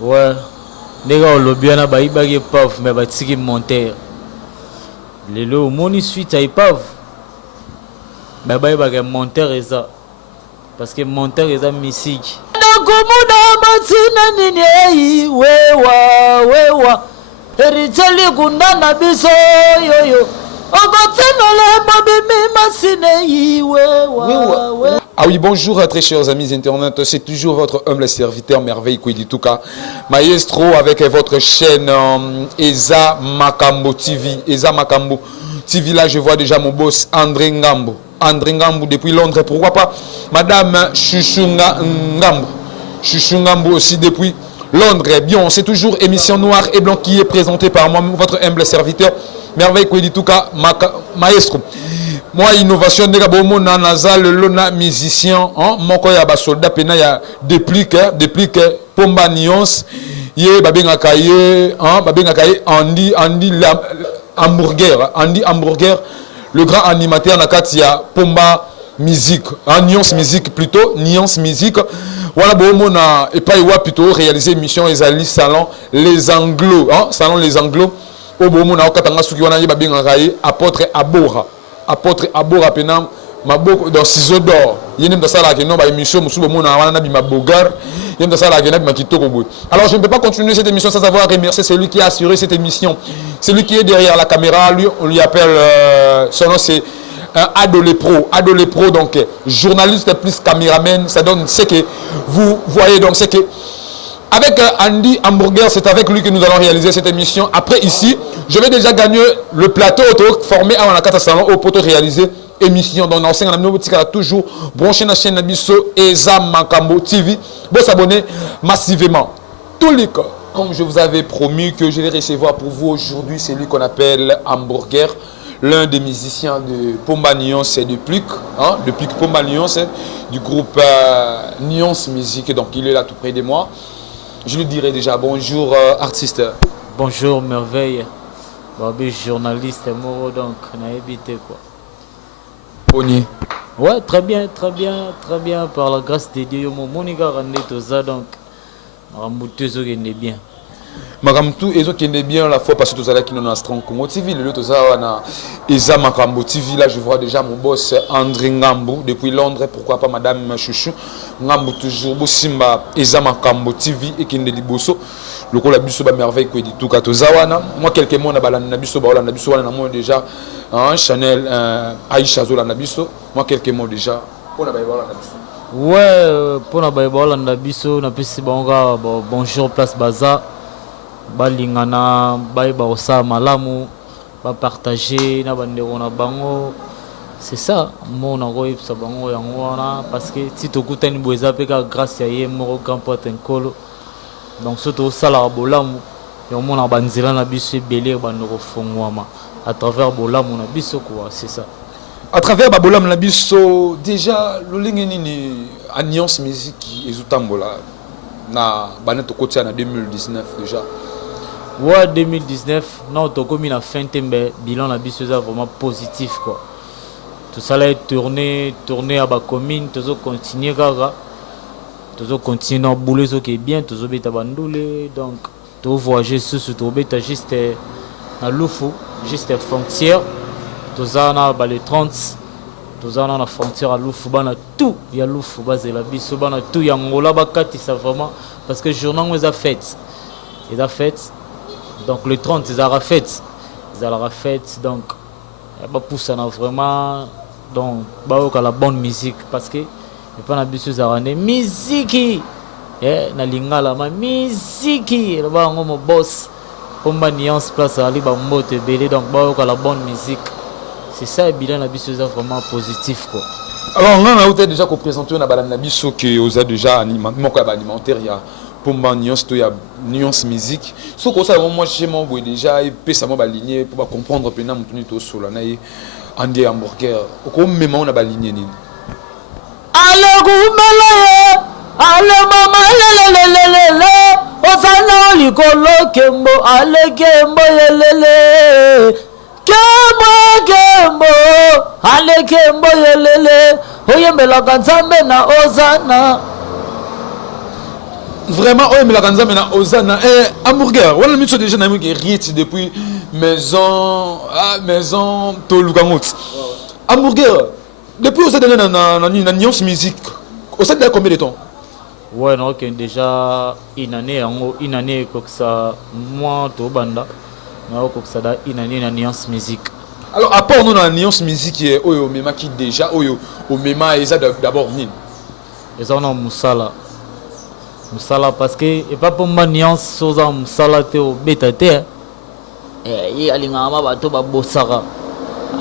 Ouais. Les gars, le bien là, il y a pas, mais il y a monter. Les lots, mon suite, il pas. Mais il y a monter ça. Parce que monter est musique. Ah oui, bonjour à très chers amis internautes, c'est toujours votre humble serviteur Merveille Kwedituka, maestro avec votre chaîne Eza Makambo TV. Eza Makambo TV, là je vois déjà mon boss André Ngambo. André Ngambo depuis Londres, pourquoi pas Madame Chuchunga Ngambo. Chuchunga Ngambo aussi depuis Londres. Bien, c'est toujours émission noire et blanc qui est présentée par moi, votre humble serviteur Merveille Kwedituka, maestro. Moi, innovation, na nazal, le musicien, mon koya ba soldat pena ya depuis que pomba nuance, ye babenga kaye, Andy hamburger, le grand animateur na katia pomba musique, nuance musique plutôt, nuance musique. Voilà bon na et pas iwa plutôt réaliser émission ezali salon les Anglos, salon les Anglos. Au bon na okatanga suki wana ye babenga kaye apôtre Abora penam maboko dans ciseaux d'or yenem dans ça là que non ba émission musubo mona wana na bima bogar yenem dans ça là que na bima kitoko boy. Alors je ne peux pas continuer cette émission sans avoir remercié celui qui a assuré cette émission, celui qui est derrière la caméra. Lui on lui appelle son nom c'est Ado le Pro, donc journaliste plus caméraman. Ça donne ce que vous voyez, donc c'est que avec Andy Hamburger, c'est avec lui que nous allons réaliser cette émission. Après ici, je vais déjà gagner le plateau formé à la carte salon au poteau réaliser émission. Donc, on a toujours branché la chaîne Nabiso Eza Makambo TV. Vous s'abonner massivement. Tous les cas, comme je vous avais promis que je vais recevoir pour vous aujourd'hui, c'est lui qu'on appelle Hamburger, l'un des musiciens de Pomba Nuance et de Pluc, depuis Pomba Nuance, du groupe Nuance Musique. Donc, il est là tout près de moi. Je lui dirai déjà bonjour artiste. Bonjour Merveille. Babi journaliste moro donc on a évité quoi. Bonnier. Ouais, très bien par la grâce de Dieu mon gars rendre tout ça donc rambuté zo est bien. Makamtu ezo kende bien la fois parce que tout ça là qui nous a strong Congo TV le tout ça na Eza Makambo TV. Là je vois déjà mon boss André Ngambo depuis Londres, pourquoi pas madame Chouchou Ngambo toujours Bosimba Eza Makambo TV et kende liboso loko la biso ba Merveille Kwedituka to zawana. Moi quelques mots na balana na biso ba na biso wana na moi déjà Chanel Aïcha Zola na biso. Moi quelques mots déjà pour na ba na biso. Ouais, pour na ba na biso na pesi bonga bonjour place Baza. Balingana ba osa malamu ba partager na bandeko na bango. C'est ça mon envoyé ça bango yango wana parce que si to kutani boza peka grâce à ye moko grand pote nkolo. Donc surtout sala bolamu yo mona banzela na biso belé bandeko fongwama à travers bolamu na biso quoi, c'est ça. À travers bolamu na biso déjà le lingeni ni Nuance Musique ezutambola na baneto kotia na 2019 déjà. Ouais, 2019, non, tu as commis la fin de bilan, la biseuse vraiment positif quoi. Tout ça là est tourné à la commune, tu as continué gaga, tu as continué à bouler ce qui est bien, tu as été bandoulé, donc tu as voyagé sur ce tour, tu as juste à l'oufou, juste à frontière, tu as les 30, tu as la frontière à l'oufou, tu as tout, il y a l'oufou, c'est la biseuse, tu as tout, il y a Angola, ça vraiment, parce que le journal nous a fait, donc le 30 ils aura fait donc il va pousser vraiment donc bah la bonne musique parce que il pas l'habitude à rendre musique na lingala ma musique le ba mon boss Pomba Nuance place ali ba mbote belé donc bah la bonne musique, c'est ça bilan l'habitude vraiment positif quoi. Alors on a déjà présenté na balana biso que aux a déjà alimentaire il y a Pomba Nuance, il y a Nuance Musique. Ce que ça, moi, j'ai déjà et ça m'a aligné pour comprendre que nous sommes tous sur la naïe Andy Hamburger. Comment on a aligné ni? Allez goumele, allez maman lelelelele, osana likolo kembo, allez kembo yelele, kembo, allez kembo yelele, oyembela kanzambe na osana. vraiment oyo melaka nzambe na ozana hamburger wana miso déjà na moki rieti depuis maison tolukango hamburger depuis oza déjà na nuance musique oza déjà combien de temps? Ouais, non, ok, déjà une année comme ça moi to banda na comme ça da une année na nuance musique. Alors à part nous na nuance musique oyo mema qui déjà oyo o mema eza d'abord nini? Eza na musala parce que et pas pour ma nuance soza musala te o beta te ye alingama bato ba bosaka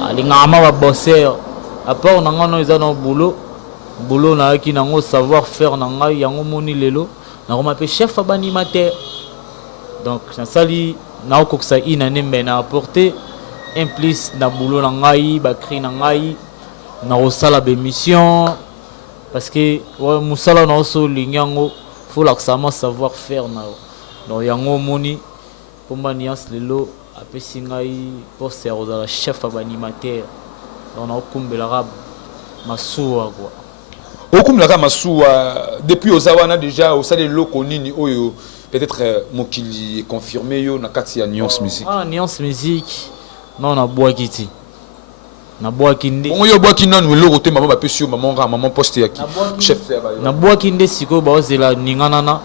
alingama ba bosser à part na ngano eza na boulot na ki nango savoir faire na ngai yango moni lelo na ko mape chef animateur donc na sali na ko ça une année mais na apporter un plus na boulot na ngai ba cri na ngai na ko sala be mission parce que ouais musala na so linyango faut l'accent savoir faire na donc yango moni pour ma nuance lelo apesi ngai pour servir la chef animateur donc na kumbela rab masuwa quoi okumlaka masuwa depuis ozawana déjà osale loko nini oyo peut-être mokili confirmé yo na kati ya nuance musique nuance musique non na boakiti na boakinde on yo boakina no loko te maman bapesi yo maman poste ya ki chef na boakinde siko ba ozela ningana na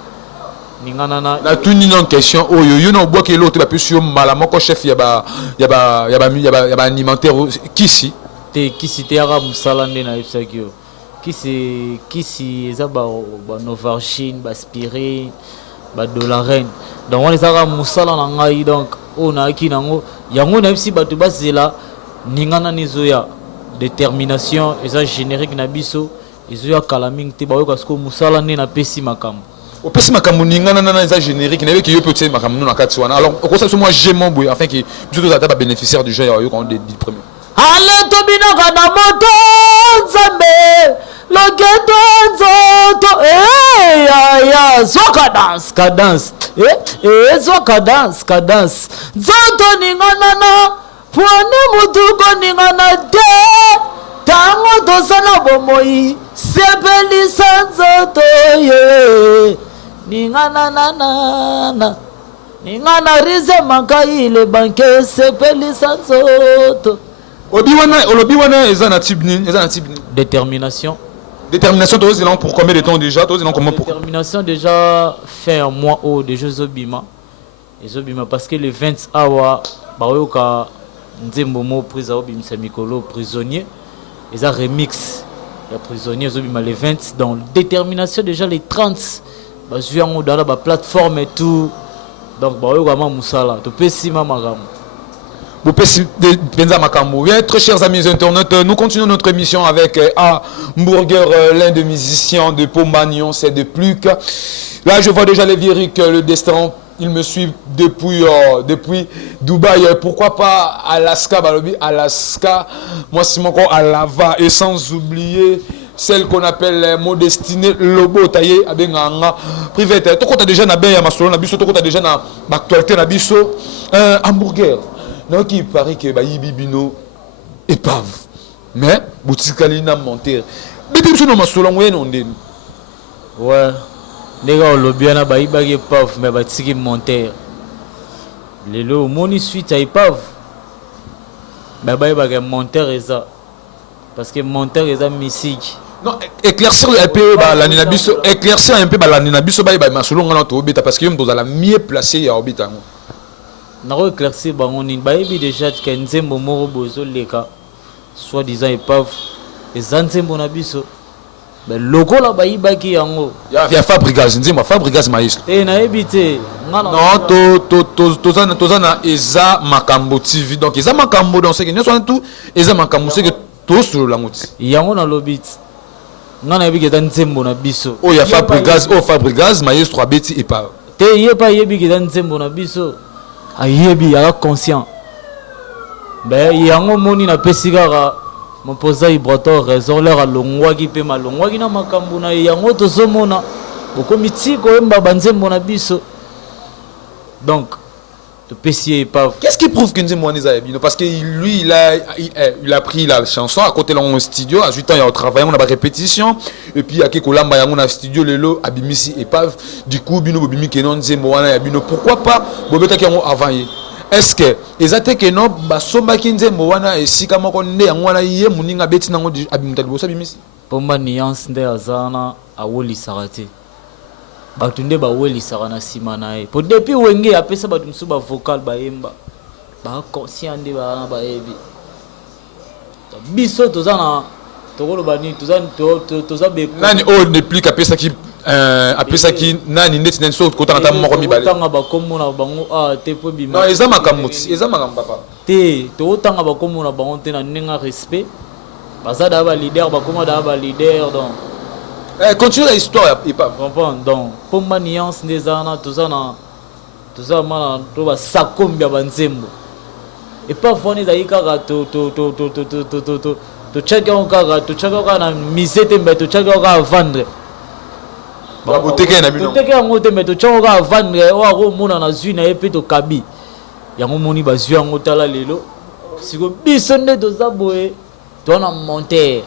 tuni non question oyo yo na boaki loko te bapesi yo mala moko chef ya ba alimentaire kisi te ara musala nde na epsaki yo kisi eza ba novargine ba aspirine ba dolarine donc on ezaka musala na ngai donc on a ki nango yango na epsi bato bazela ningana nizoya détermination eza générique na biso ezoya kala mingi te bayoka siko musala nde na pesi makambo opesi makambo ningana nana eza générique na yebeki yo pe otie makambo na kati wana alors okosa so moi j'aime boye afin que biso tozala ba bénéficiaire du jeu yo quand des premiers ale tobinaka na moto nzambe loketo nzoto ya zwa cadence zwa cadence nzoto ninganana pone mutuko ningana te tango tosala bomoi sepelisa nzoto ye ningananana ningana rize makaile banke sepelisa nzoto olobi wana eza na type détermination toi là pour combien de temps déjà détermination déjà fait un mois au de jeux obima parce que les 20 awa baoyoka nzembo mo prise obimisa mikolo prisonnier et ça remix ya prisonnier obima les 20 dans détermination déjà les 30 bazui yango dans la plateforme et tout donc baoyoka ma musala to pesi ma makambo. Bien, très chers amis internautes, nous continuons notre émission avec Hamburger, l'un des musiciens de Pomba-Nuance c'est de Pluck. Là, je vois déjà les lyriques, le destin. Ils me suivent depuis Dubaï. Pourquoi pas Alaska, moi c'est mon corps Alava. Et sans oublier celle qu'on appelle Modestine Lobo taillé avec un privé. Tout compte déjà na bien ma solo na biso, tout compte déjà na actualité na biso. Hamburger. Donc il paraît que Bayibi Bino épave. Mais boutikali na monter. Depuis que nous ma solo ngwe nonde. Ouais. Les gars lobby na Bayibi épave mais batiki monter. Lelo moni suite à épave. Bayibi monter eza. Parce que monter eza musique. Non, éclaircir un peu la ninabiso, éclaircir un peu la ninabiso Bayibi ma solo ngana to obita parce que nous dans la mieux placé ya obita. Naro éclairci bangonin bayebi déjà que nzembo moko bozo leka soit disant épave et zanzembo na biso mais logo la bayibaki yango ya Fabrigaz nzembo Fabrigaz maestro na ebité non tozana eza makambo TV donc eza makambo dans ce que nous sommes tout eza makambo c'est que tout sur la moti yango na lobit ngana ebiki ta nzembo na biso oh ya Fabrigaz maestro abeti épave te yepa yebiki ta nzembo na biso ayebi ya conscient ben yango moni na pesikaka mopoza ibrato raison leur alongwaki pe malongwaki na makambo na yango tozomona okomi tiko emba banzembo na biso donc topesi épave. Qu'est-ce qui prouve que Nzembo wana eza ya bino? Parce que lui il a pris la chanson à côté là en studio, à 8 ans il a travaillé, on a répétition et puis a quelque lamba yango na studio lelo abimisi épave. Du coup bino bobimi ke non Nzembo wana ya bino. Pourquoi pas bobetaki yango avant ye? Est-ce que ezate ke no basombaki Nzembo wana esika moko nde yango wana ye muninga beti nango abimuta liboso abimisi? Pomba nuance nde azana awolisaka te. Bato nde bawelisaka na nsima na ye. Po depuis wenge apesa bato mosusu bavocal bayemba baconscient nde bana bayebi. Biso toza na tokoloba nini toza beko nani oyo neplike apesaki nani ndeti nani so kotanga moko mibale tanga bakombo na bango te po bima. Non, eza makambo papa te tokotanga bakombo na bango te na ndenge respect. Baza da ba leader bakoma da ba leader donc continue la histoire et pas comprendre donc pomba nuance ndezana toza mana to ba sakombi ya banzembo et pas fone za ikaka to check on na misete mbe to check on vendre ba boteke na bino teke yango te mbe to check on vendre o ako mona na zui na epe to kabi yango moni ba zui yango tala lelo siko biso nde toza boye to na monter.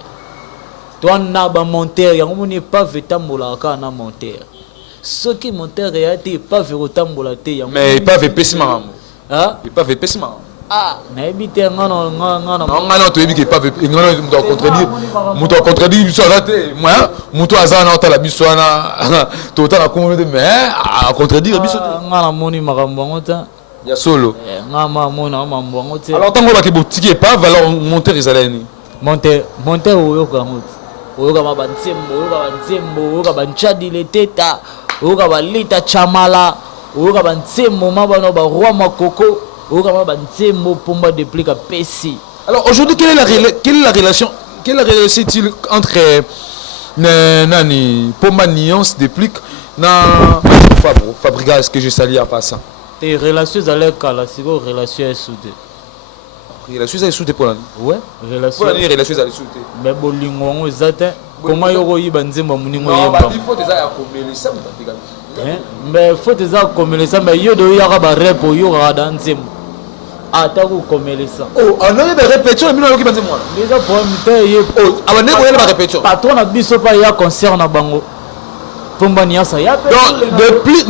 Toi, na ba monteur, yango moni pas vetambola ka na monteur. Ce qui monteur est été pas vetambola te yango. Mais pas ve pesima. Hein? Il pas ve pesima. Na ebité ngana. Non, to ebi ke pas ve ngana muto contredire biso la te. Moi, muto azana ta la biso na to ta ko de mais a contredire biso te. Ngana moni makambo ngota. Ya solo. Ngama mona mambo ngote. Alors tango ba ke botiki pas valeur monteur ezalani. Monteur oyoka ngoti. Oyoka banzembo, oyoka banchadi le teta, oyoka balita chamala, oyoka banzembo mabano ba roi makoko, oyoka banzembo pomba de plika pesi. Alors aujourd'hui quelle est la relation entre nani pomba nuance de plique na Fabrigas que je salue à passant. Tes relations avec kala, c'est quoi relation est soudée? Relation est soudée pour l'année. Ouais, relation. Pour l'année relation est soudée. Mais bolingo ngo ezate comment yoko yiba nzembo muningo yemba. Non, il faut déjà ya komele ça mutatika. Mais faut déjà komele ça mais yo do yaka ba rap yo ka da nzembo. Ata ko komele ça. Oh, on a des répétitions mais yoki banzembo wana. Déjà pour mité ye. Oh, abane ko yela ba répétition. Patron na biso pa ya concert na bango. Pomba niasa ya. Donc depuis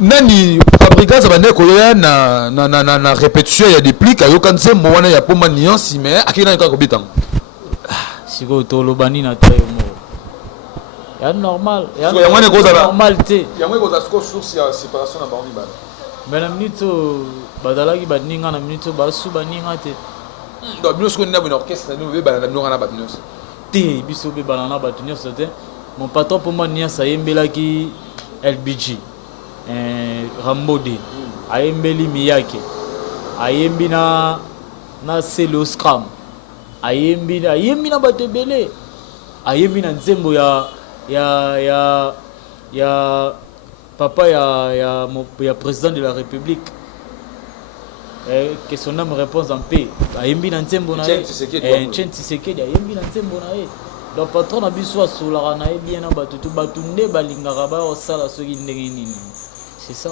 nani Fabrigas abane ko ya na répétition ya des pliques ayoka nzembo wana ya pomba nuance mais akina ka ko bitango. Siko tolobani na tayo mo. Ya normal, ya normal te. Ya mo ko za source ya séparation na bango bana. Mais na minute badalaki baninga na minute basu baninga te. Donc bino siko na orchestre nous be bana na bino na batino. Te biso be bana na batino te. Mon patron pour moi nia sayembelaki LBG. Rambode. Ayembeli Miyake. Ayembi na Selo Scrum. Ayembi na batebele. Ayembi na nzembo ya papa ya président de la République. Que son âme réponse en paix. Ayembi na nzembo na ye. Chen Tshisekedi ayembi na nzembo na ye. Le patron a besoin de la rana et bien abattu balingara ba osala soki ndenge nini. C'est ça.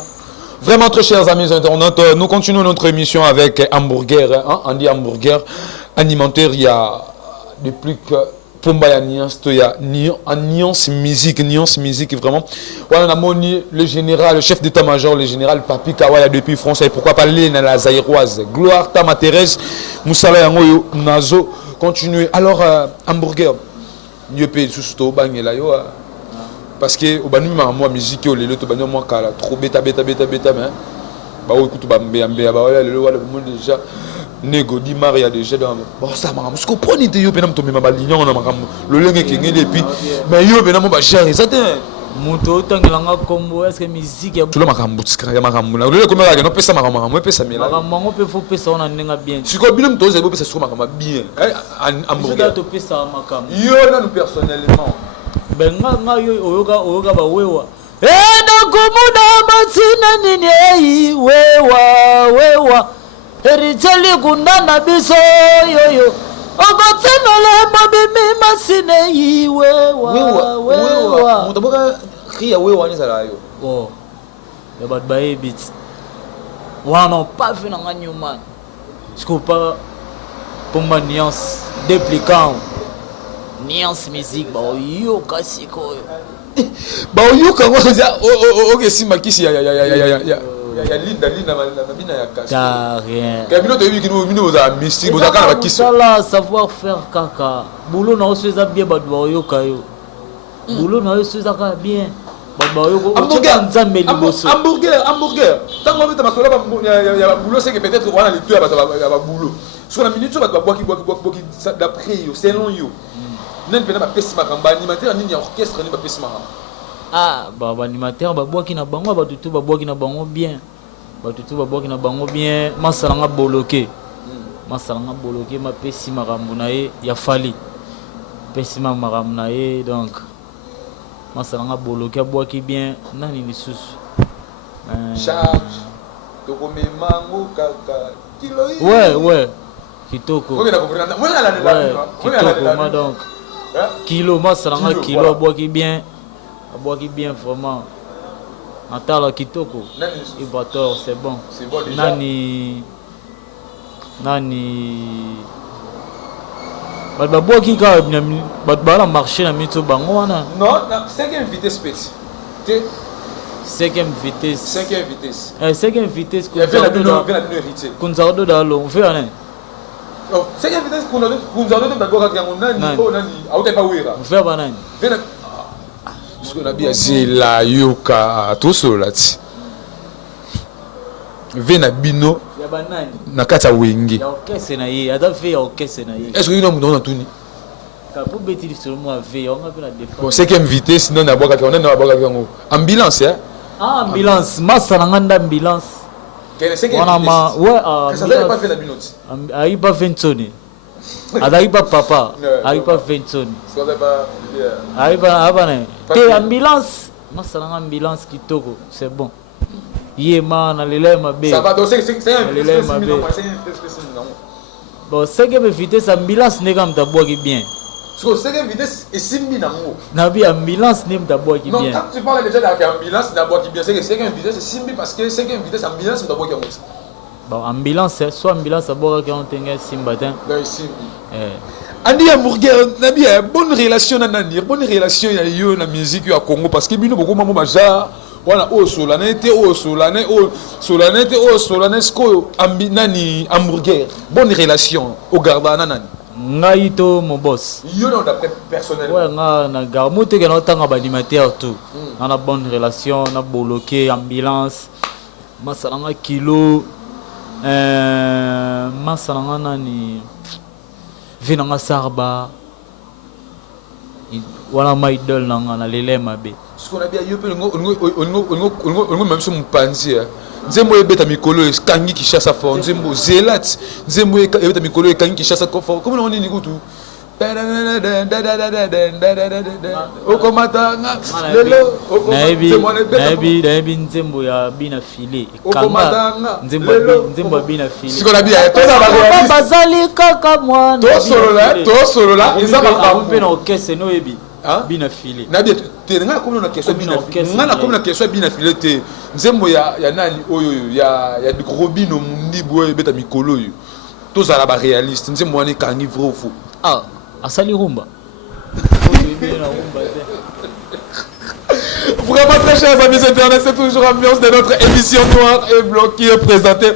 Vraiment très chers amis internautes, nous continuons notre émission avec Hamburger, hein, Andy Hamburger, animateur il y a depuis que Pomba ya nuance, il y a nuance musique vraiment. Voilà, on a moni le général, le chef d'état-major, le général Papi Kawaya depuis France et pourquoi pas l'île la Zaïroise. Gloire Tama Thérèse, Moussala Yangoyo, Nazo, continuez. Alors Hamburger. Mieux payé sous to bangela yo parce que au banu ma musique au lelo to banu moi kala trop beta mais ba o kutu ba mbembe ba wala lelo wala monde déjà nego di maria déjà dans bon ça ma parce que poni te yo pena mto mema ba lignon na makambo lo lenge kengeli et puis mais yo pena mo ba cher ça te moto tangelanga kombo est-ce que musique ya tout le makambo tsikara ya makambo na lelo komela no pesa makambo pesa mela makambo pe faut pesa ona nenga bien siko bino mto zebo pesa siko makambo bien hamburger to pesa makambo yo na nous personnellement benga yo oyoka ba wewa na komuna matsina nini ei wewa eriteli kundana biso yoyo okotsenola mabimi masine yi wewa mutaboka kriya wewa ni sala yo oh ya bad bae bit Ouais, non, pas fait dans la Newman. Je ne pas pour ma nuance dépliquant. Nuance musique, bah, yo, kasi quoi. Bah, yo, quand on dit, ok, si ma kisi, ya linda na bina ya kasi. T'as rien. Kabino te qui nous a mystique, vous avez la kisi. Ça là, savoir faire caca. Boulot naose za bien ba do yo kayo. Boulot naose za ka bien. Ba yo ko nzambe liboso. Hamburger. Tant on met ta masola ya boulot c'est que peut-être on a les deux ba boulot. Sur la minute ba boki d'après yo, selon yo. Nan pena ba pesi makamba animateur ni orchestre ni ba pesi makamba. Ah, bah animateur ba boki na bango ba tutu ba boki na bango bien. Ba tutu ba boki na bango bien, masala nga bloqué. Masala nga bloqué ma pesi makambo na ye ya fali. Pesi makambo na ye donc masala nga bloqué boki bien nani ni susu. Charge. Toko memango kaka. Kilo. Ouais. Kitoko. Oui, kitoko ma donc. Kilo masala nga kilo boki bien. Aboki bien vraiment. Atala kitoko. Ibator, c'est bon. C'est bon déjà. Nani. Baboki ka bala marché na mito bango wana. Non, 5e vitesse petit. Cinquième vitesse. 5e vitesse. 5e vitesse. Il y avait la héritier. Kunzardo dalo, on fait rien. 5e vitesse kunzardo de bagoka kango nani auta pa wira. On fait banane. Parce que la c'est la yoka tout cela ti. Vena bino ya banani na kata wengi. Ya okese na ye, ada fait ya okese na ye. Est-ce que you know mon tuni? Ka pour beti sur moi ve, on va faire la défense. Bon, 5e vitesse non na boka on na boka kango. Ambulance hein? Ah, ambulance, massa na nganda ambulance. Quelle 5e vitesse? Ouais, ça n'avait pas fait la binote. Aïe pas 20 tonnes. Adaiba papa, Aïba Vincent. Aïba Abane. T'es ambulance. Moi, c'est l'ambulance qui toque, c'est bon. Yéma, on a l'élève ma belle. Ça va, donc c'est un l'élève ma belle. Bon, 5e vitesse, ambulance n'est pas d'abord qui bien. Sur 5e vitesse, et 6 000 amours. Nabi, ambulance n'est pas d'abord qui bien. Non, quand tu parles déjà d'ambulance, d'abord qui bien, c'est que 5e vitesse, c'est 6 000 parce que 5e vitesse, ambulance, c'est d'abord qui bien. Bon, ambulance, soit ambulance à bord qui ont un simbatin. Andi Hamburger, Nabi, bonne relation à Nani, bonne relation à yo na musique au Congo parce que bino beaucoup maman baja, voilà au solennité sko Nani Hamburger, bonne relation au Gardana Nani. Ngaito mon boss. Yo non d'après personnel. Ouais, na garmote que n'entend pas animateur tout. On a bonne relation, on a bloqué ambulance, masalanga kilo. Masalanga nani vinanga sarba wala ma idol nanga na lele mabe ce qu'on a bien yo pe on même sur mon panzi nzembo ebeta mikolo kangi ki chasse fort nzembo zelat nzembo ebeta mikolo kangi ki chasse fort comment on dit kutu naibi nzembo ya bina file nzembo ya bina file bazali kaka mwana tosolola mpe na okese noyebi bina file nabi tenga comme na question bina file te nzembo ya nani oyo ya Robino mundi boye beta mikolo yo tozala ba réaliste nzembo wana kangi vrai ou faux Asali rumba. Vraiment très chers amis internautes, c'est toujours l'ambiance de notre émission Noir et Blanc qui est présentée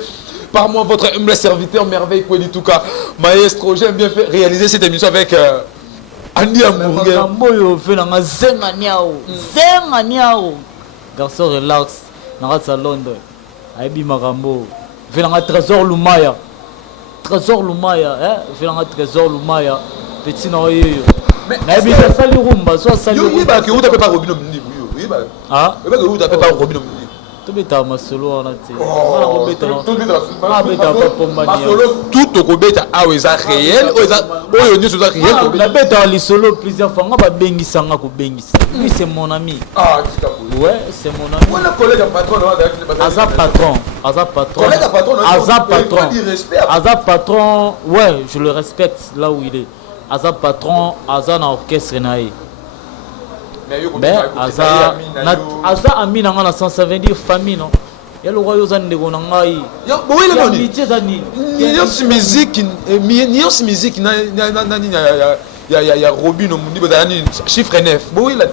par moi, votre humble serviteur Merveille Koueditouka, maestro. J'aime bien réaliser cette émission avec Andi Hamburger. Garçon relax, dans Londres. Aibi Marambo. Fait dans Trésor Lumaya. Trésor Lumaya, fait dans Trésor Lumaya. Petit noyau. Mais bien ça lui rumba, soit ça lui. Oui, bah que vous t'appelez pas Robino Mundi, oui bah. Ah. Oui bah que vous t'appelez pas Robino Mundi. Tout bêta ma solo on a été. Tout au bêta ah oui ça réel, oh nous ça réel. La bêta les solo plusieurs fois, on va bengi sanga ko bengi. Lui c'est mon ami. Ah, ouais, c'est mon ami. On a collègue patron Azap patron, Azap patron. Collègue patron, Azap patron. Azap patron, ouais, je le respecte là où il est. Aza patron, Aza na orchestre naïe. Mais Aza ami dans le sens, ça veut dire famille, non? ya le royaume za ndeko na ngai oui ya le amitié za nini nuance musique na ya Robin Mundi bazani chiffre 9 oui là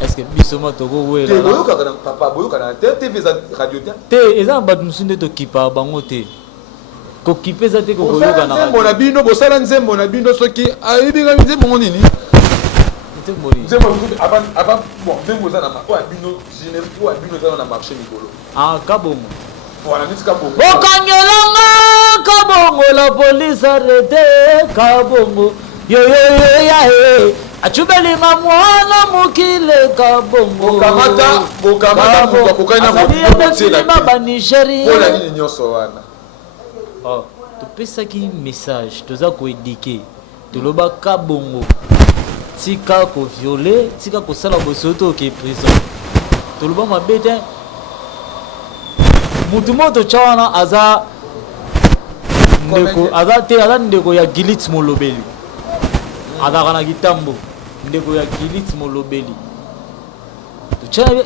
est-ce que biso ma toko wela te boyoka na papa boyoka na TV za radio te eza ba musunde to kipa bango te ko kipeza te ko yoka na nzembo na bino bosala nzembo na bino soki ayibinga nzembo nini nzembo avant bon nzembo za na ma kwa bino général kwa bino za na marché mikolo kabongo voilà niti kabongo okanyolanga kabongo la police arrêté kabongo yo ya achubelinga mwana mukile kabongo bokamata mutu akokaina kotiela ba Nigeria ola nini nyonso wana topesaki message toza koédike toloba kabongo tika koviole tika kosala bosoto oke prison toloba mabe te mutu moto tya wana aza ndeko aza ndeko ya Gilit Molobeli azalaka na kitambo ndeko ya Gilit Molobeli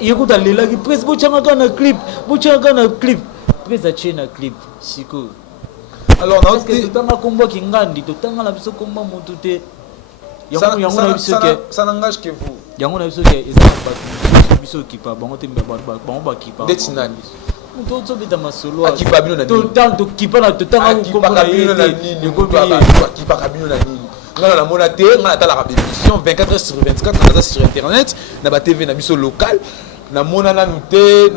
yekuta lelaki presse botyangaka na clip presse atie na clip sikoyo alors totanga kombo kingandi totanga na biso komba mutu te yango na biso ke ça n'engage que vous yango na biso ke eza na biso kipa bango te bango bakipa detinani mutu ozobeta masolo akipa bino na nini tokipa na totanga kombo na ye te akipaka bino na nini ngana na mona te ngana talaka émission 24 heures sur 24 naza sur internet na ba TV na biso local na mona nanu te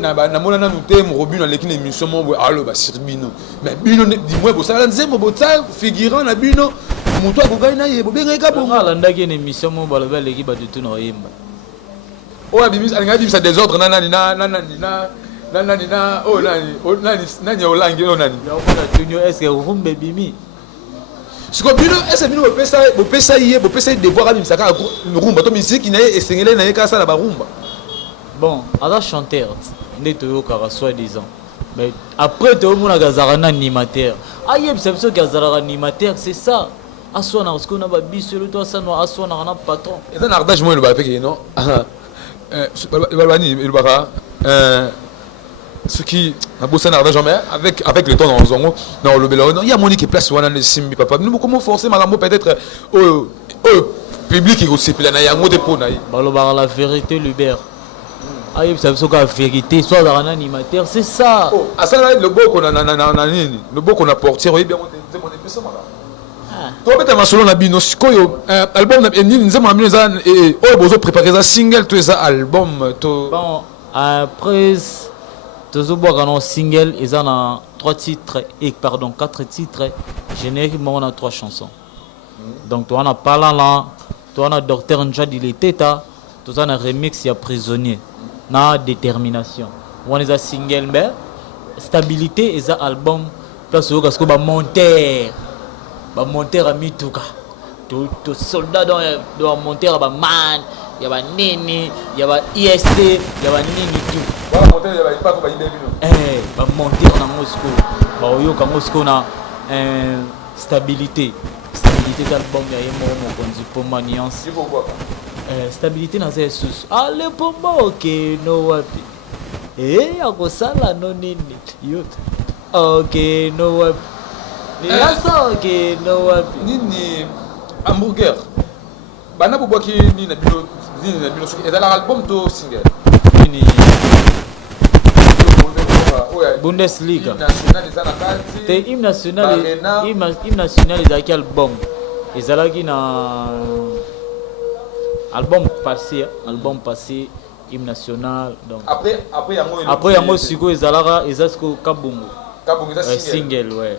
Robin aleki na émission mo allo ba sur bino mais bino dis-moi bosala nzembo botsa figurant na bino mutu akokai na ye bobenga kabongo alandaki na émission mo baloba aleki bato tu na oyemba oya bimisa alinga bimisa désordre nani olangi o nani tunyo est-ce que rumbe bimi siko bino est-ce bino bopesa ye devoir abimisa kaka rumba to musique na ye esengele na ye kaka sala barumba bon aza chanteur nde toyokaka soi-disant mais après toyomonaka azalaka na animateur ayebisa biso ki azalaka animateur c'est ça aswanaka parce que na babiso elo to aswanaka na patron eza na ardage mo elobaka peke non balobani elobaka soki nabosana ardage mais avec le temps na ozongo na olobela non ya moni ke place wana na simbi papa nous comment forcer makambo peut-être public ekosepela na yango te mpo na ye balobaka la vérité Lubert ayebisa biso ka vérité so azalaka na animateur c'est ça asala loboko na nini loboko na portière oyebi yango te nzembo nepesa maka tobeta masolo na bino sikoyo album na nini nzembo na bino eza oyo bozoprépare eza single to eza album to bon après tozobwaka na single eza na 4 titres générique moko na 3 chansons donc towana palala towana docteur Njadi Leteta toza na remix ya prisonnier na détermination wana eza single mais stabilité eza album place oyoka sikoyo bamonteur ya mituka to soldat dans monteur ya baman ya banini ya ba IST ya banini tu bamonteur nango sikoyo baoyoka yango sikoyo na stabilité eza album ya ye moko mokonzi mpoma nuance stabilité naza esusu ale pomba okeno wapi akosala no nini yo okeno wapi niyasa okeno wapi nini hamburger bana bobwaki nini na bino soki ezalaka album to single nini Bundesliga te hymne national ezalaki album ezalaki na album passé hymne national donc après yango sikoyo eza sikoyo kabongo single ouais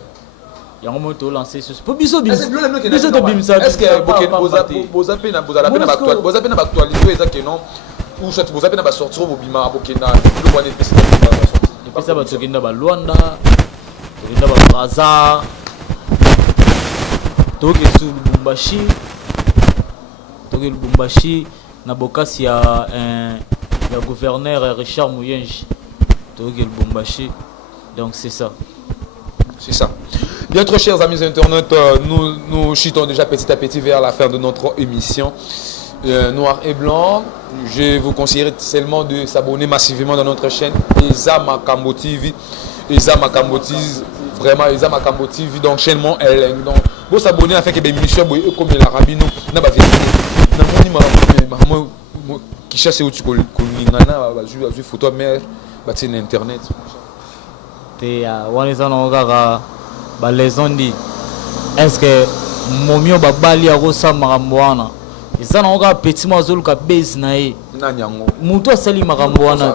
yango mo to lancer sur po biso to bimisa boza pe na actualité eza que non ou soit boza pe na ba sortir bobima bokena le mois de epesa bato okenda balwanda tokenda babraza tokesu lubumbashi na bokasi ya gouverneur Richard Mouyenji toke lubumbashi donc c'est ça bien trop chers amis internautes nous chutons déjà petit à petit vers la fin de notre émission noir et blanc. Je vous conseillerais seulement de s'abonner massivement dans notre chaîne Eza Makambo TV. Eza Makambo TV, vraiment Eza Makambo TV d'enchaînement L. Donc, vous s'abonner afin que les émissions comme la rabino n'a pas vérité. N'a pas qui chasse où tu connais une photo mère bâtir internet. Te waneza na ogara ba les on dit est-ce que momio babali akosa makambo wana eza na ogara petit mazolu ka base na ye mutu asali makambo wana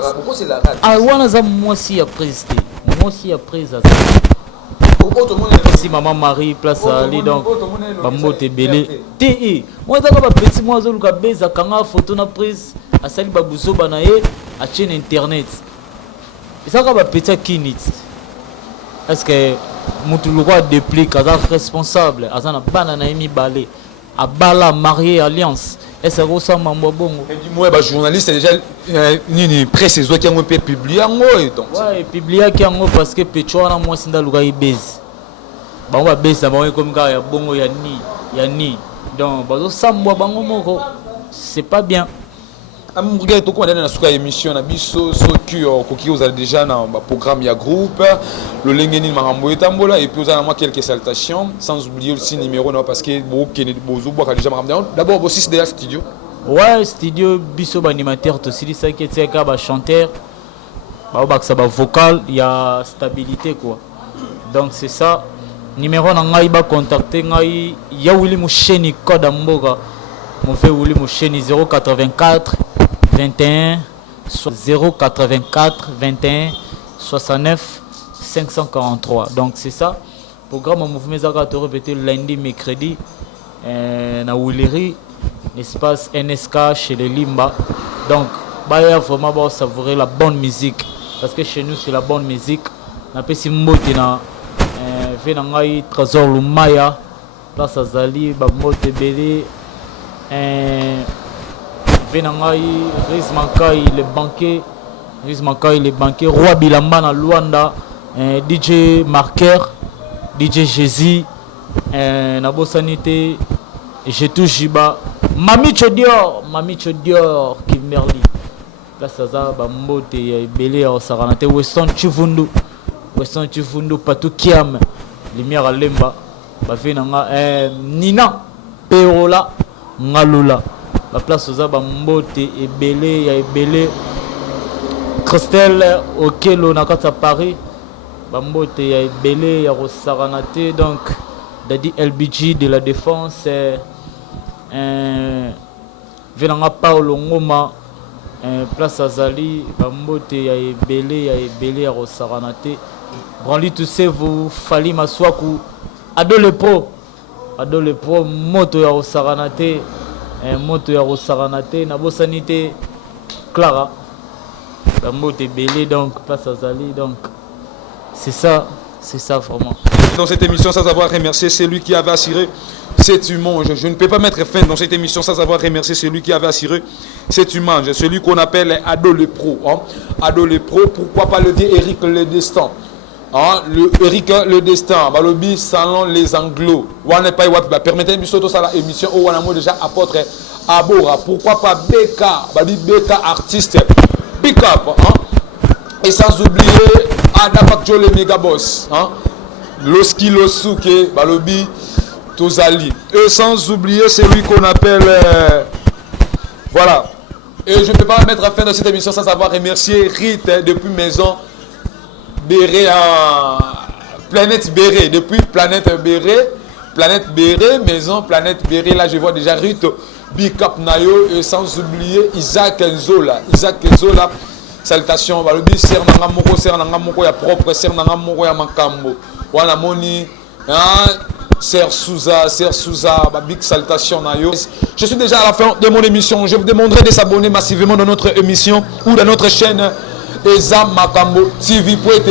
wana za mwasi ya président mwasi ya président si maman Marie place ali donc ba mote belé te moi za ba petit mazolu ka base akanga photo na prise asali ba buzoba na ye a chaîne internet eza ka ba petit kinit. Est-ce que Moutouloua déplique, à responsable, à un banana emi balé, à bala marié alliance, est-ce que ça m'a bon? Moi, journaliste, déjà, ni presse, qui ont publié en haut. Ouais, publié qui en haut parce que Pechoana, moi, c'est dans le gars, il baise. Bon, on va baiser, comme gars, il y a bon, il y a ni. Donc, ça, moi, c'est pas bien. Regarde, tout le monde a une émission, vous avez déjà un programme, il y a groupe, le Lengeni Marambo et Tambola, et puis vous avez quelques salutations, sans oublier aussi le numéro, parce que vous avez déjà d'abord, aussi c'est déjà studio. Ouais, studio, biso animateur, aussi, ça qui est un chanteur, vocal, il y a stabilité quoi. Donc c'est ça. Numéro, on a contacté, il y a Willy Moucheni, code Amboga, mon fait Willy Moucheni 084. 21 084 21 69 543. Donc c'est ça. Programme mouvement Zaka te répéter lundi, mercredi na Willery, espace NSK chez les Limba. Donc bah vraiment savourer la bonne musique parce que chez nous c'est la bonne musique. Na pesi mbote na venangai Trésor Lumaya place Azali ba mbote belé Benangai, Riz Mankai, le banquier, Roi Bilamba na Luanda, DJ Marker, DJ Jésus, Nabo Sanité, j'ai tout Jiba, Mami Chodior, Kimberly. Là, ça va, Bambote, Belé, Saranate, Weston Chivundu, Patou Kiam, Lumière à Lemba, Bafinanga, Nina, Perola, Ngalula. La place aux Abambote et Belé, il y a Belé, Christelle, Okelo, Nakata Paris, Bambote, il y a Belé, il y a Rosaranate, donc, Dadi LBG de la Défense, Venanga Paolo Ngoma, place Azali, Bambote, il y a Belé, il y a Rosaranate, Branly tous ces vous, Fali Maswaku, Ado le Pro, Moto, il y a Rosaranate. Moto ya Rosaranate, Nabo Sanité, Clara, la moto est belée, donc place à Zali, donc c'est ça vraiment. Dans cette émission, sans avoir remercié celui qui avait assuré cet humain, je ne peux pas mettre fin dans cette émission sans avoir remercié celui qui avait assuré cet humain, celui qu'on appelle Ado le Pro. Hein? Ado le Pro, pourquoi pas le dire Eric le Destin? Hein, Eric le Destin, Balobi salon les Anglo. Permettez-moi de faire la émission où on a déjà apôtre Abora. Pourquoi pas BK, BK artiste, Big Up. Hein? Et sans oublier Adapakjo le méga boss. Hein? Loski Losuke, Balobi Tozali. Et sans oublier celui qu'on appelle. Voilà. Et je ne peux pas mettre fin de cette émission sans avoir remercié Rite depuis Maison Béré en Planète Béré, depuis Planète Béré, Maison Planète Béré, là je vois déjà Ruth Big Up Nayo et sans oublier Isaac Nzola, salutations, Balobi Ser Nangamoko, ya propre Ser Nangamoko ya Makambo, Wana Moni, Ser Souza, big salutation Nayo. Je suis déjà à la fin de mon émission, je vous demanderai de s'abonner massivement dans notre émission ou dans notre chaîne Eza Makambo TV pour être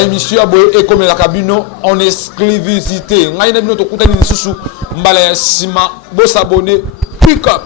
émission et comme la cabine en exclusivité. Ngai na bino to kutani nisusu mbala ya sima bo s'abonner pick up.